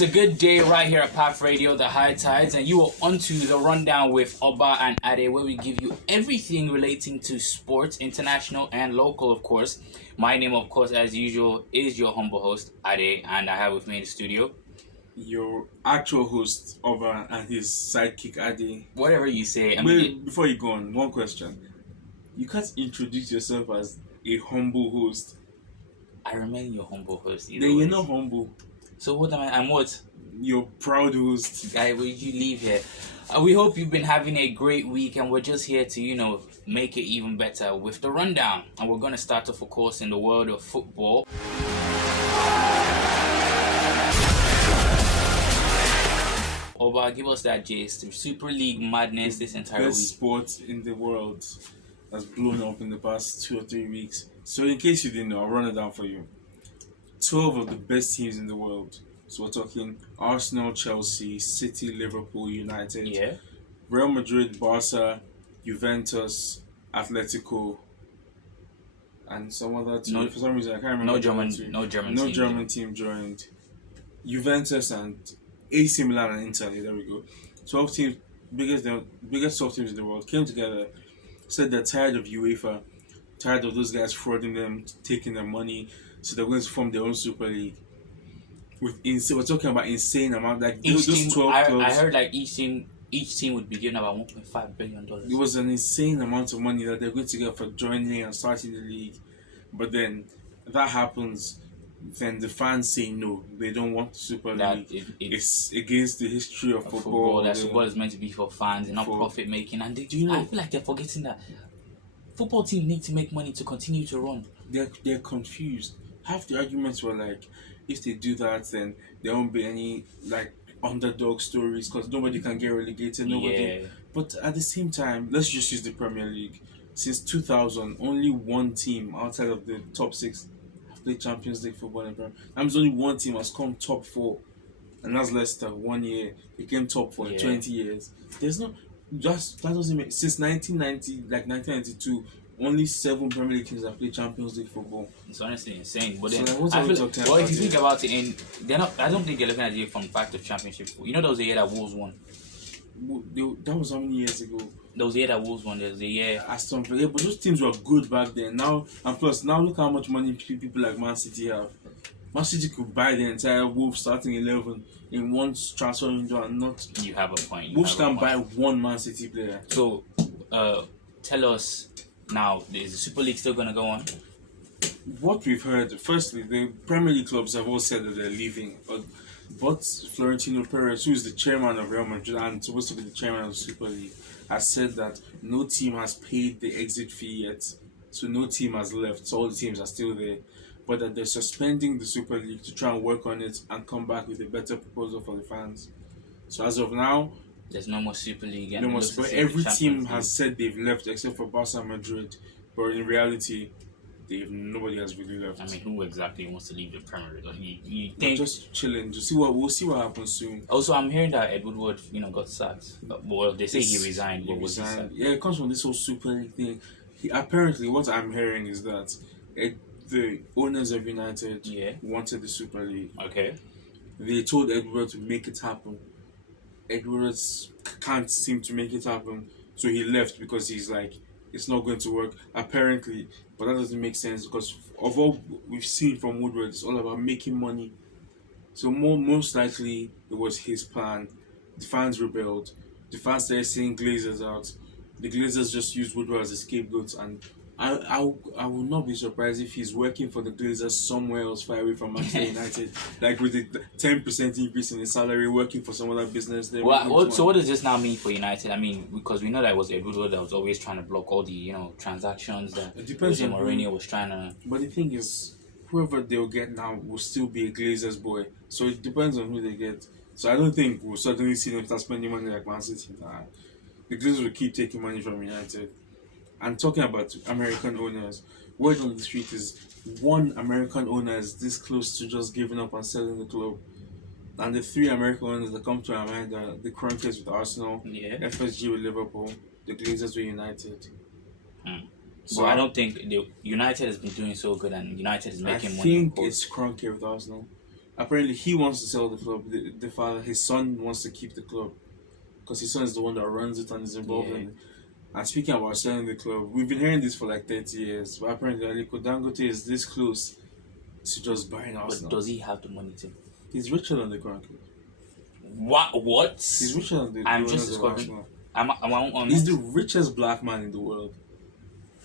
It's a good day right here at Paf Radio, the High Tides, and you are onto the rundown with Oba and Adeyy, where we give you everything relating to sports, international and local, of course. My name, of course, as usual, is your humble host, Adeyy, and I have with me in the studio your actual host, Oba, and his sidekick, Adeyy. whatever you say. Wait, before you go on, one question. You can't introduce yourself as a humble host. I remain your humble host. Then you're not humble. So what am I? I'm what? You're proud host. Guy, will you leave here? We hope you've been having a great week, and we're just here to, make it even better with the rundown. And we're going to start off, of course, in the world of football. Oba, give us that gist. Super League madness this entire Best week. sport in the world has blown up in the past 2 or 3 weeks. So in case you didn't know, I'll run it down for you. 12 of the best teams in the world. So we're talking Arsenal, Chelsea, City, Liverpool, United, Yeah. Real Madrid, Barca, Juventus, Atletico, and some other team. No- For some reason, I can't remember. No the German, other two. no German No team. German team joined. Juventus and AC Milan and Inter. There we go. 12 teams, biggest 12 teams in the world, came together, said they're tired of UEFA, tired of those guys frauding them, taking their money, so they're going to form their own Super League. We're talking about insane amount. Like Each those team, 12 I clubs. heard like each team would be given about $1.5 billion. It was an insane amount of money that they're going to get for joining and starting the league. But then that happens, then the fans say no, they don't want the Super League. It's against the history of football. That football is meant to be for fans and not profit making. And I feel like they're forgetting that football teams need to make money to continue to run. They're confused. Half the arguments were like, if they do that, then there won't be any like underdog stories because nobody can get relegated. Nobody. Yeah. But at the same time, let's just use the Premier League. Since 2000, only one team outside of the top 6 have played Champions League football in Premier. That means only one team has come top 4, and that's Leicester. 1 year they came top 4 in 20 years. There's no that doesn't make since 1990, like 1992. Only 7 Premier League teams have played Champions League football. It's honestly insane. But then, So what are we talking about if you think here? about it, I don't think they're looking at it from the fact of championship. There was a year that Wolves won. That was how many years ago? There was a year that Wolves won. There was a year. Aston Villa, but those teams were good back then. Now look how much money people like Man City have. Man City could buy the entire Wolves starting 11 in one transfer window and not. You have a point. Wolves can buy one Man City player. So, tell us now: is the Super League still gonna go on? What we've heard, firstly, the Premier League clubs have all said that they're leaving, but Florentino Perez, who is the chairman of Real Madrid and supposed to be the chairman of the Super League, has said that no team has paid the exit fee yet, so no team has left, so all the teams are still there, but that they're suspending the Super League to try and work on it and come back with a better proposal for the fans. So as of now, there's no more Super League. No more. But every team has said they've left except for Barca and Madrid, but in reality, nobody has really left. I mean, who exactly wants to leave the Premier League? You They're think? just chilling. We'll see what happens soon. Also, I'm hearing that Ed Woodward, got sacked. Well, they say he resigned. He But was he resigned. sacked? Yeah, it comes from this whole Super League thing. Apparently, what I'm hearing is that the owners of United wanted the Super League. Okay. They told Edward to make it happen. Edward can't seem to make it happen, so he left because he's like, it's not going to work, apparently. But that doesn't make sense because of all we've seen from Woodward, it's all about making money. So most likely it was his plan. The fans rebelled. The fans started saying Glazers out. The Glazers just used Woodward as a scapegoat, and I will not be surprised if he's working for the Glazers somewhere else far away from Manchester United, like with a 10% increase in his salary, working for some other business. So what does this now mean for United? I mean, because we know that it was Ed Woodward that was always trying to block all the transactions that Jose Mourinho was trying to. But the thing is, whoever they'll get now will still be a Glazers boy. So it depends on who they get. So I don't think we'll suddenly see them start spending money like Man City. Nah. The Glazers will keep taking money from United. And talking about American owners, word on the street is one American owner is this close to just giving up and selling the club. And the 3 American owners that come to our mind are the Kroenkes with Arsenal, FSG with Liverpool, the Glazers with United. So I don't think United has been doing so good, and United is making money. I think it's Kroenke with Arsenal. Apparently, he wants to sell the club. The father, his son, wants to keep the club because his son is the one that runs it and is involved in it. And speaking about selling the club, we've been hearing this for like 30 years. But apparently, Aliko Dangote is this close to just buying But Arsenal. does he have the money to? He's richer than the Kroenke. What? He's richer than the I'm owners just of discovering. Arsenal. I'm He's the richest black man in the world.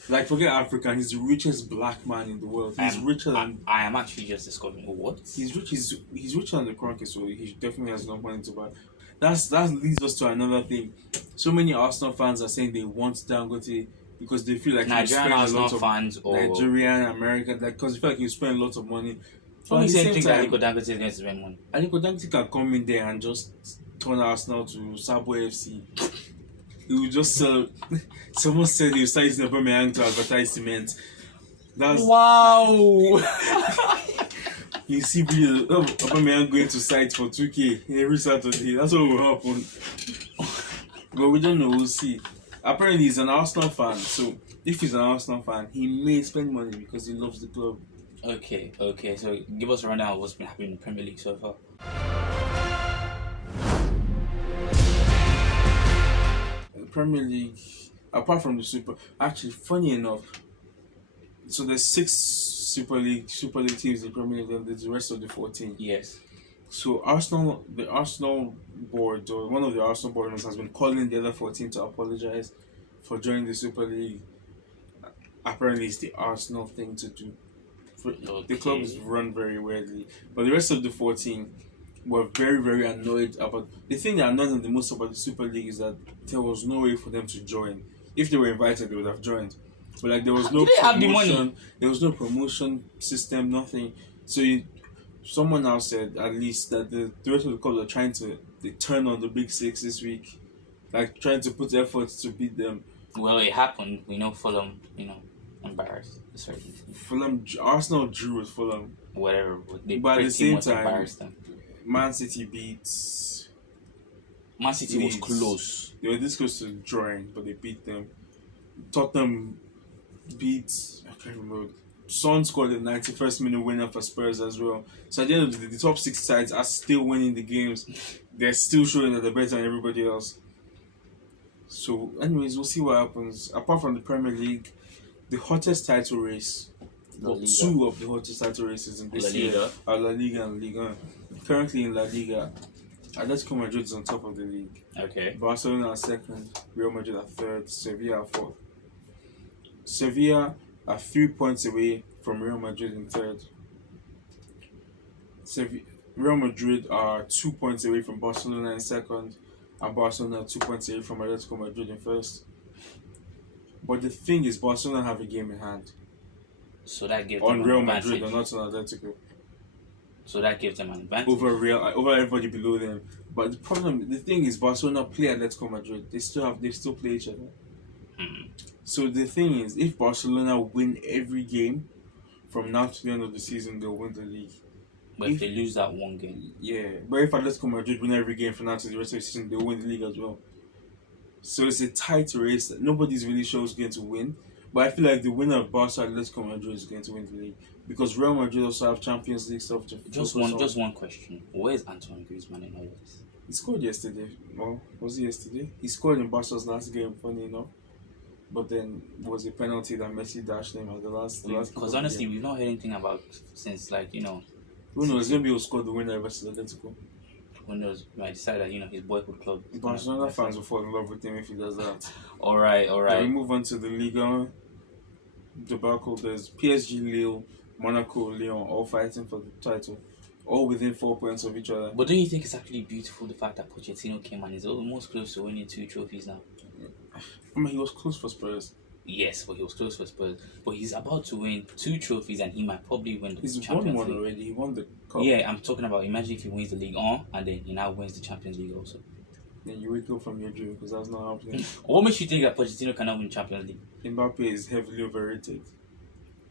Like, forget African, he's the richest black man in the world. He's richer than. I am actually just discovering. What? He's rich. He's richer than the Kroenke, so he definitely has enough money to buy. That leads us to another thing. So many Arsenal fans are saying they want Dangote because they feel like Nigerian Arsenal fans or Nigerian, American, like because they feel like you spend lots of money. But at the same time, Aliko Dangote is going to spend money. Aliko Dangote can come in there and just turn Arsenal to Sabo FC. He will just sell. Someone said he will start using Aubameyang to advertise cement. That's wow. You see videos of Aubameyang going to site for 2K every Saturday. That's what will happen. But we don't know. We'll see. Apparently, he's an Arsenal fan. So if he's an Arsenal fan, he may spend money because he loves the club. Okay. So give us a rundown of what's been happening in the Premier League so far. The Premier League, apart from the Super, actually, funny enough, so there's 6 Super League teams in the Premier League, and there's the rest of the 14. Yes. So the Arsenal board, or one of the Arsenal board members, has been calling the other 14 to apologize for joining the Super League. Apparently, it's the Arsenal thing to do. The club is run very weirdly, but the rest of the 14 were very, very annoyed about. The thing that annoyed them the most about the Super League is that there was no way for them to join. If they were invited, they would have joined. But like there was no promotion, there was no promotion system, nothing. So someone now said at least that the rest of the clubs are trying to turn on the big 6 this week, like trying to put efforts to beat them. Well, it happened. We know Fulham, embarrassed a certain team. Fulham, Arsenal drew with Fulham. Whatever, but at the same time, embarrassed them. Man City beats. Man City was close. They were this close to drawing, but they beat them. Tottenham beat. I can't remember. Son scored the 91st minute winner for Spurs as well. So at the end of the day, the top 6 sides are still winning the games. They're still showing that they're better than everybody else. So, anyways, we'll see what happens. Apart from the Premier League, the hottest title race, two of the hottest title races in this year are La Liga and Liga. Currently in La Liga, Atletico Madrid is on top of the league. Okay. Barcelona are second, Real Madrid are third, Sevilla are fourth. Sevilla are 3 points away from Real Madrid in third. Real Madrid are 2 points away from Barcelona in second, and Barcelona are 2 points away from Atletico Madrid in first. But the thing is, Barcelona have a game in hand. So that gives on them Real an Madrid advantage. and not on Atletico. So that gives them an advantage over everybody below them. But the thing is, Barcelona play Atletico Madrid. They still play each other. So the thing is, if Barcelona win every game from now to the end of the season, they'll win the league. But if they lose that one game, yeah. But if Atletico Madrid win every game from now to the rest of the season, they'll win the league as well. So it's a tight race that nobody's really sure is going to win. But I feel like the winner of Barca Atletico Madrid is going to win the league because Real Madrid also have Champions League stuff to just one question. Where is Antoine Griezmann in all of this? He scored yesterday. Well, was it yesterday? He scored in Barca's last game, funny enough. But then was a penalty that Messi dashed him at the last. Because honestly, we've not heard anything about since Who knows? Maybe he'll score the winner versus Atletico. Who knows? Might decide that his boyhood club. Barcelona fans will fall in love with him if he does that. All right. Then we move on to the Liga debacle. There's PSG, Lille, Monaco, Lyon, all fighting for the title, all within 4 points of each other. But don't you think it's actually beautiful the fact that Pochettino came and is almost close to winning 2 trophies now? I mean, he was close for Spurs. Yes, but he was close for Spurs. But he's about to win 2 trophies and he might probably win the Champions League. He's won one already. He won the cup. Yeah, I'm talking about, imagine if he wins the League and then he now wins the Champions League also. Then you wake up from your dream because that's not happening. What makes you think that Pochettino cannot win Champions League? Mbappe is heavily overrated.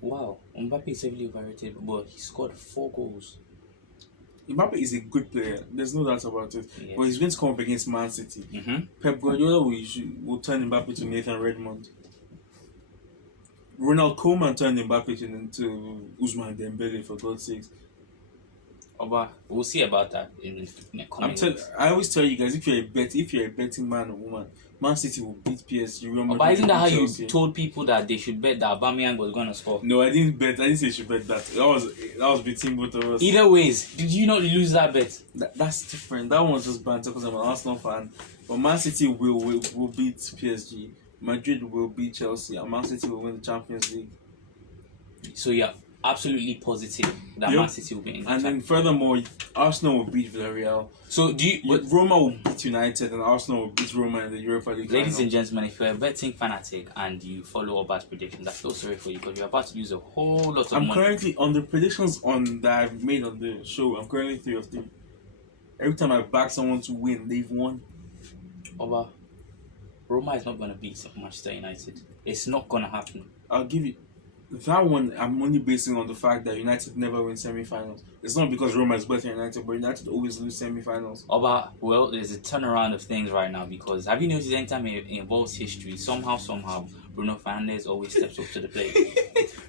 Wow, Mbappe is heavily overrated, but he scored 4 goals. Mbappe is a good player. There's no doubt about it. Yes. But he's going to come up against Man City. Pep Guardiola will turn Mbappe to Nathan Redmond. Ronald Koeman turned Mbappe into Ousmane Dembele, for God's sakes. But we'll see about that in the coming weeks. I always tell you guys, if you're a betting man or woman, Man City will beat PSG. Real Madrid But isn't that will how beat you Chelsea. told people that they should bet that Aubameyang was gonna score? No, I didn't bet. I didn't say you should bet that. That was between both of us. Either ways, did you not lose that bet? That's different. That one's just banter because I'm an Arsenal fan. But Man City will beat PSG. Madrid will beat Chelsea, and Man City will win the Champions League. So you're absolutely positive that Yep. Man City will be in the And then furthermore, Arsenal will beat Villarreal. So do you, Roma will beat United, and Arsenal will beat Roma in the Europa League ladies final. and gentlemen, if you're a betting fanatic and you follow Oba's predictions, I feel sorry for you because you're about to lose a whole lot of I'm money. currently on the predictions that I've made on the show. I'm currently 3 of 3. Every time I back someone to win, they've won. Oba, Roma is not going to beat Manchester United. It's not going to happen. I'll give you that one. I'm only basing on the fact that United never win semi-finals. It's not because Roma is better than United, but United always lose semi-finals. Oba, well, there's a turnaround of things right now because have you noticed anytime it involves history, somehow, Bruno Fernandes always steps up to the plate.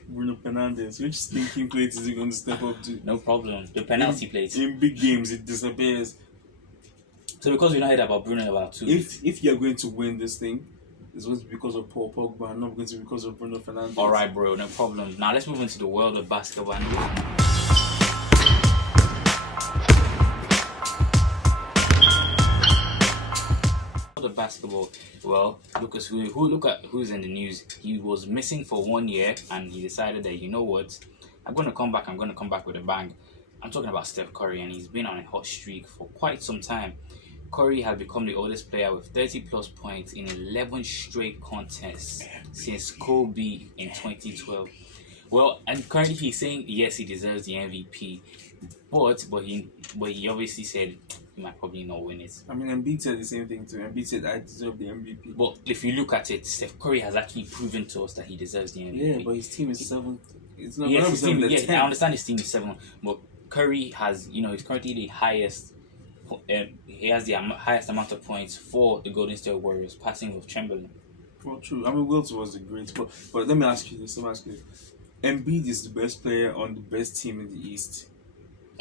Bruno Fernandes, which stinking plate is he going to step up to? No problem. The penalty plate. In big games, it disappears. So because we not heard about Bruno in about 2 weeks. If you're going to win this thing, it's going to be because of Paul Pogba, not going to be because of Bruno Fernandes. Alright, bro, no problem. Now let's move into the world of basketball. The basketball, well, look at who's in the news. He was missing for 1 year, and he decided that, you know what, I'm going to come back with a bang. I'm talking about Steph Curry, and he's been on a hot streak for quite some time. Curry has become the oldest player with 30 plus points in 11 straight contests since Kobe in 2012. Well, and currently he's saying yes, he deserves the MVP, but he obviously said he might probably not win it. I mean, Embiid said the same thing too. Embiid said I deserve the MVP. But if you look at it, Steph Curry has actually proven to us that he deserves the MVP. Yeah, but his team is 7th. It's not. Yes, his team, the yes, 10th. I understand his team is 7th, but Curry has, he's currently the highest. He has the highest amount of points for the Golden State Warriors, passing with Chamberlain. Well, true. I mean, Wilt was the great, but let me ask you this. Embiid is the best player on the best team in the East.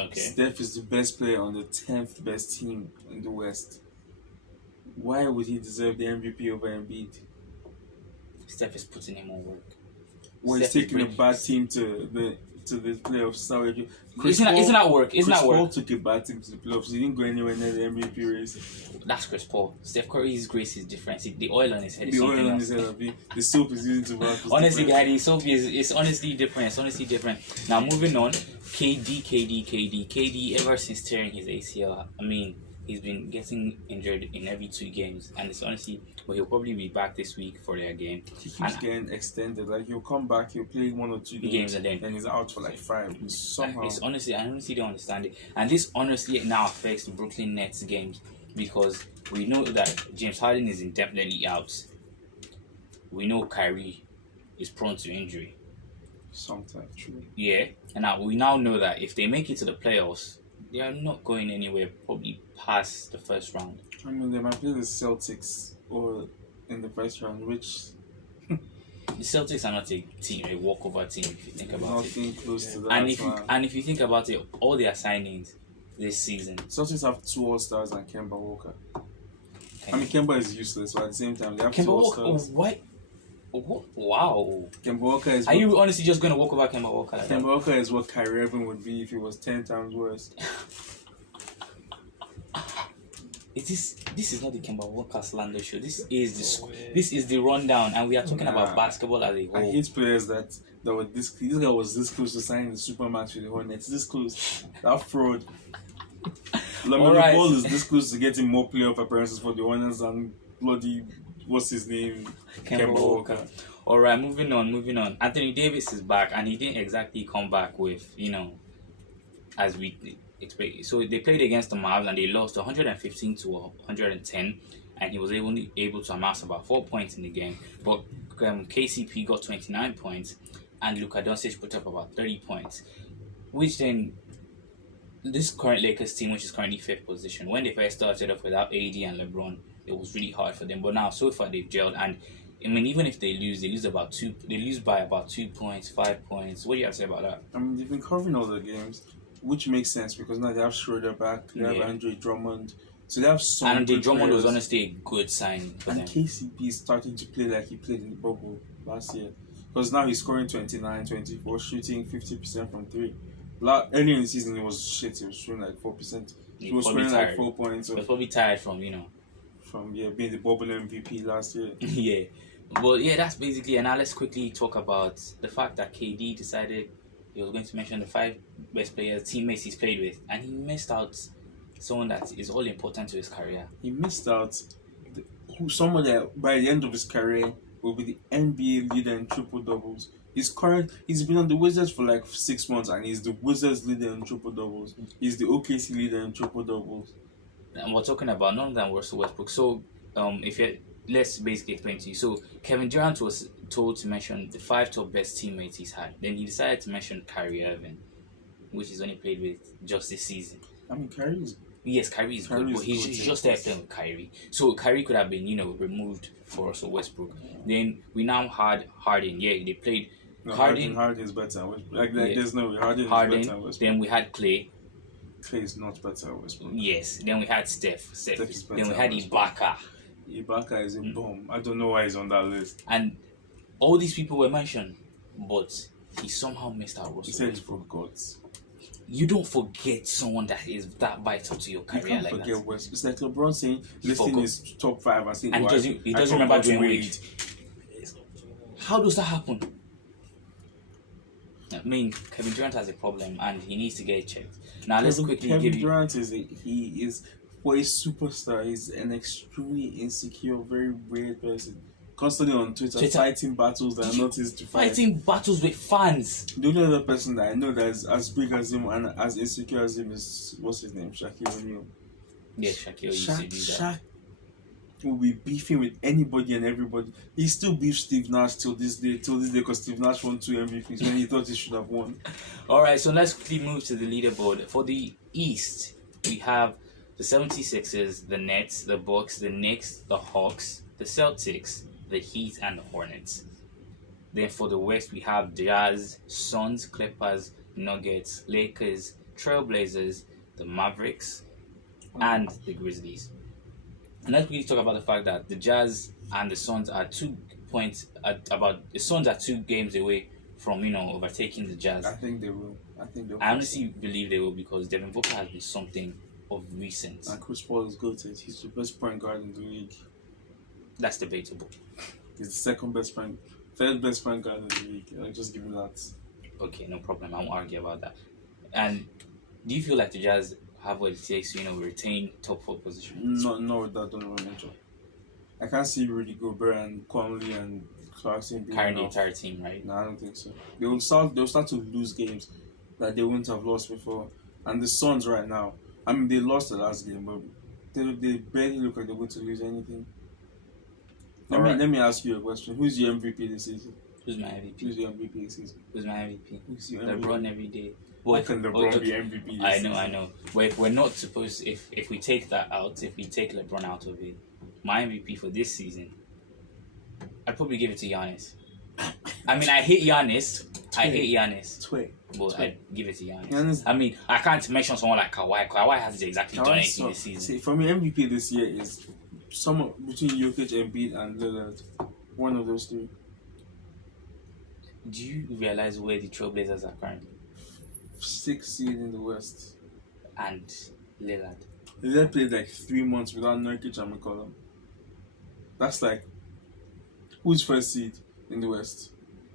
Okay. Steph is the best player on the 10th best team in the West. Why would he deserve the MVP over Embiid? Steph is putting in more work. Well, he's Steph is taking a great. bad team to the playoffs. Sorry, Isn't that work? Isn't Chris that Paul work? took a bad team to the playoffs. He didn't go anywhere near the MVP race. That's Chris Paul. Steph Curry's grace is different. See, the oil on his head is The something oil on else. his head, the soap is using to bath. Honestly, guys, the soap is honestly different. It's honestly different. Now, moving on. KD. Ever since tearing his ACL, I mean, he's been getting injured in every 2 games, and it's honestly, well, he'll probably be back this week for their game. He keeps getting extended. Like he'll come back, he'll play 1 or 2 games, and then he's out for like 5. Somehow, it's honestly, I honestly don't understand it, and this honestly now affects the Brooklyn Nets games because we know that James Harden is indefinitely out. We know Kyrie is prone to injury. sometimes true. Yeah, and now we now know that if they make it to the playoffs, they are not going anywhere. Probably past the first round. I mean, they might play the Celtics or in the first round, which The Celtics are not a walkover team if you think about it. nothing close to that. And if you think about it, all their signings this season. Celtics have 2 All-Stars and Kemba Walker. I mean, Kemba is useless, but at the same time, they have 2 Kemba Walker. All-Stars. What? Wow. Kemba Walker is. Are you honestly just going to walk over Kemba Walker like Kemba that? Walker is what Kyrie Irving would be if he was 10 times worse. This is not the Kemba Walker slander show. This is the rundown, and we are talking about basketball as a I whole. hate players that were this. This guy was this close to signing the Supermax with the Hornets. This close. That fraud. LaMelo Alright. Ball is this close to getting more playoff appearances for the Hornets than bloody what's his name, Kemba Walker. All right, moving on. Anthony Davis is back, and he didn't exactly come back with as we expect. So they played against the Mavs and they lost 115 to 110, and he was able to amass about 4 points in the game. But KCP got 29 points, and Luka Doncic put up about 30 points, which then this current Lakers team, which is currently 5th position, when they first started off without AD and LeBron, it was really hard for them. But now so far they've gelled, and I mean, even if they lose by about 2 points, 5 points. What do you have to say about that? I mean, they've been covering all the games. which makes sense because now they have Schroeder back, they have Yeah. Andre Drummond, so they have some. And the good Drummond was players. honestly a good sign for And them. KCP is starting to play like he played in the bubble last year. Because now he's scoring 29, 24, shooting 50% from three. Earlier in the season, he was shit. He was shooting like 4%. He was probably scoring like tired. 4 points He was probably tired from being the bubble MVP last year. yeah. Well, yeah, that's basically. And now let's quickly talk about the fact that KD decided he was going to mention the 5 best players, teammates he's played with, and he missed out someone that is all important to his career. He missed out someone that by the end of his career will be the NBA leader in triple doubles. He's been on the Wizards for like 6 months and he's the Wizards leader in triple doubles. He's the OKC leader in triple doubles. And we're talking about none than Russell Westbrook. So, let's basically explain to you. So, Kevin Durant was told to mention the 5 top best teammates he's had. Then he decided to mention Kyrie Irving, which he's only played with just this season. I mean, Kyrie is good, but he's just there playing with Kyrie. So Kyrie could have been, removed for Russell Westbrook. Then we now had Harden. Yeah, they played Harden. Harden is better. There's no way. Harden is better than Westbrook. Then we had Clay. Clay is not better than Westbrook. Yes. Then we had Steph. Is better Then we had than Ibaka. Ibaka is a bomb. I don't know why he's on that list. And all these people were mentioned, but he somehow missed out Russell He said he Westbrook. forgot. You don't forget someone that is that vital to your You career can't like forget that. West. It's like LeBron saying listing forgot. his top 5 and saying, And he doesn't remember doing Wade. How does that happen? I mean, Kevin Durant has a problem and he needs to get it checked. Now let's quickly Kevin give you. Durant is for a superstar. He's an extremely insecure, very weird person. Constantly on Twitter fighting battles that are not his to fight. Fighting battles with fans. The only other person that I know that is as big as him and as insecure as him is what's his name, Shaquille O'Neal. Yeah, Shaquille used to do that. Shaq will be beefing with anybody and everybody. He still beefs Steve Nash till this day because Steve Nash won 2 MVPs when he thought he should have won. Alright, so let's quickly move to the leaderboard. For the East, we have the 76ers, the Nets, the Bucks, the Knicks, the Hawks, the Celtics, the Heat, and the Hornets. Then for the West, we have Jazz, Suns, Clippers, Nuggets, Lakers, Trailblazers, the Mavericks, and the Grizzlies. And let's really talk about the fact that the Jazz and the Suns are 2 games away from overtaking the Jazz. I think they will. I honestly believe they will because Devin Booker has been something of recent. And Chris Paul is good. He's the best point guard in the league. That's debatable. He's the third best point guard in the league. I'll just give him that. Okay, no problem. I won't argue about that. And do you feel like the Jazz have what it takes to retain top 4 position? No, with that Donovan Mitchell. I can't see Rudy Gobert and Conley and Clarkson being Carrying the enough. entire team, right? No, I don't think so. They'll start to lose games that they wouldn't have lost before. And the Suns right now, I mean, they lost the last game, but they barely look like they're going to lose anything. Let me ask you a question. Who's your MVP this season? Who's my MVP? Who's your MVP this season? Who's my MVP? Who's your MVP? LeBron every day. How can LeBron be MVP this season? I know. But if we're not supposed, if we take that out, if we take LeBron out of it, my MVP for this season, I'd probably give it to Giannis. I mean, I hate Giannis. But I'd give it to Giannis. I mean, I can't mention someone like Kawhi. Kawhi hasn't exactly done anything this season. See, for me, MVP this year is someone between Jokic, Embiid, and Lillard. One of those 3. Do you realize where the Trailblazers are currently? 6th seed in the West. And Lillard. Lillard played like 3 months without Nurkic and McCollum. That's like who's 1st seed in the West?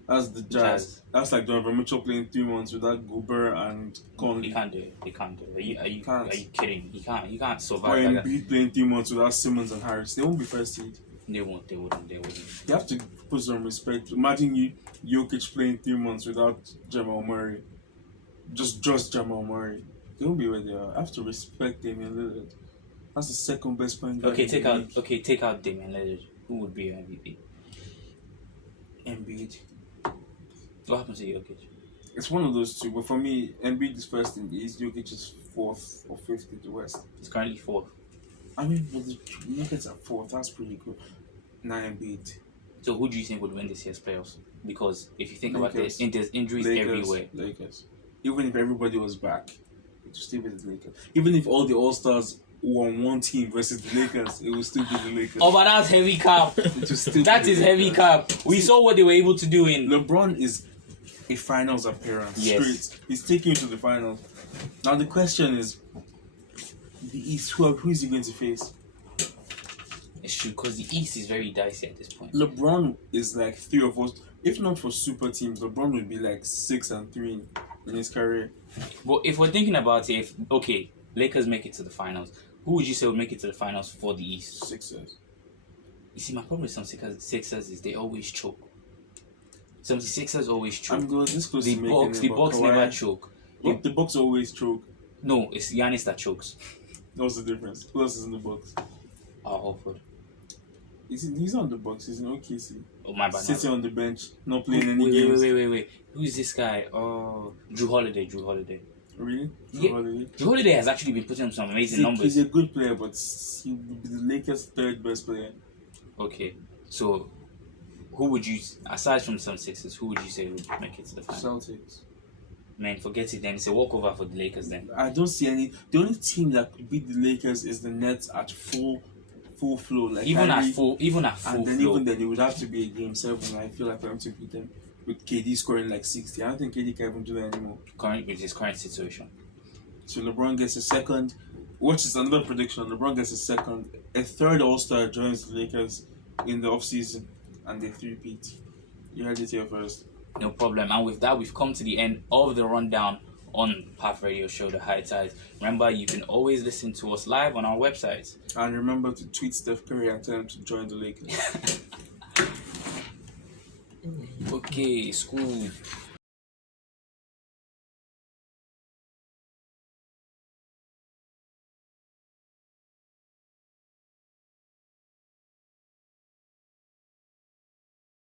That's the Jazz. That's like Donovan Mitchell playing 3 months without Gobert and Conley. He can't do it. Are you kidding? He can't survive. Or like Embiid playing 3 months without Simmons and Harris. They won't be 1st seed. They wouldn't. You have to put some respect. Imagine Jokic playing 3 months without Jamal Murray. Just Jamal Murray. They won't be where they are. I have to respect Damian Lillard. That's the 2nd best point guard. Take out Damian Lillard. Who would be your MVP? Embiid. What happened to Jokic? It's one of those 2, but for me, Embiid is 1st in the East, Jokic is 4th or 5th in the West. He's currently 4th. I mean, but the Nuggets are 4th. That's pretty good. Now Embiid. So who do you think would win this year's playoffs? Because if you think Lakers. about this, there's injuries everywhere. Lakers. Even if everybody was back, it will still be the Lakers. Even if all the All Stars were on one team versus the Lakers, it will still be the Lakers. Oh, but that's heavy cap. It will still That be is the heavy Lakers. cap. We saw what they were able to do in. LeBron is a finals appearance. Yes. Straight. He's taking you to the finals. Now the question is, the East, who is he going to face? It's true, because the East is very dicey at this point. LeBron is like 3 or 4. If not for super teams, LeBron would be like 6-3 in his career. But if we're thinking about it, okay, Lakers make it to the finals. Who would you say would make it to the finals for the East? Sixers. You see, my problem with some Sixers is they always choke. Some Sixers always choke. I'm going this close The to making Bucks, it, the but Bucks Kawhi- never choke. The Bucks always choke. No, it's Giannis that chokes. What's the difference? Who else is in the Bucks? Horford. He's on the Bucks. He's in OKC. Oh my bad. Sitting on the bench, not playing Wait, any games. wait. Who is this guy? Drew Holiday. Really? Yeah. Holiday? Drew Holiday has actually been putting up some amazing numbers. He's a good player, but he would be the Lakers' third best player. Okay, so who would you, aside from some Sixers, who would you say would make it to the final? Celtics. Man, forget it then. It's a walkover for the Lakers then. I don't see any. The only team that could beat the Lakers is the Nets at full flow. Like Even Kyrie, at full and then flow. even then it would have to be a game 7. I feel like for them to beat them with KD scoring like 60. I don't think KD can even do that anymore. With his current situation. So LeBron gets a second. Which is another prediction. LeBron gets a second. A third All-Star joins the Lakers in the offseason, and they 3-peat. You heard it here first. No problem. And with that, we've come to the end of the rundown on Paf Radio Show, The High Tides. Remember, you can always listen to us live on our website. And remember to tweet Steph Curry and tell him to join the Lakers. Okay, school.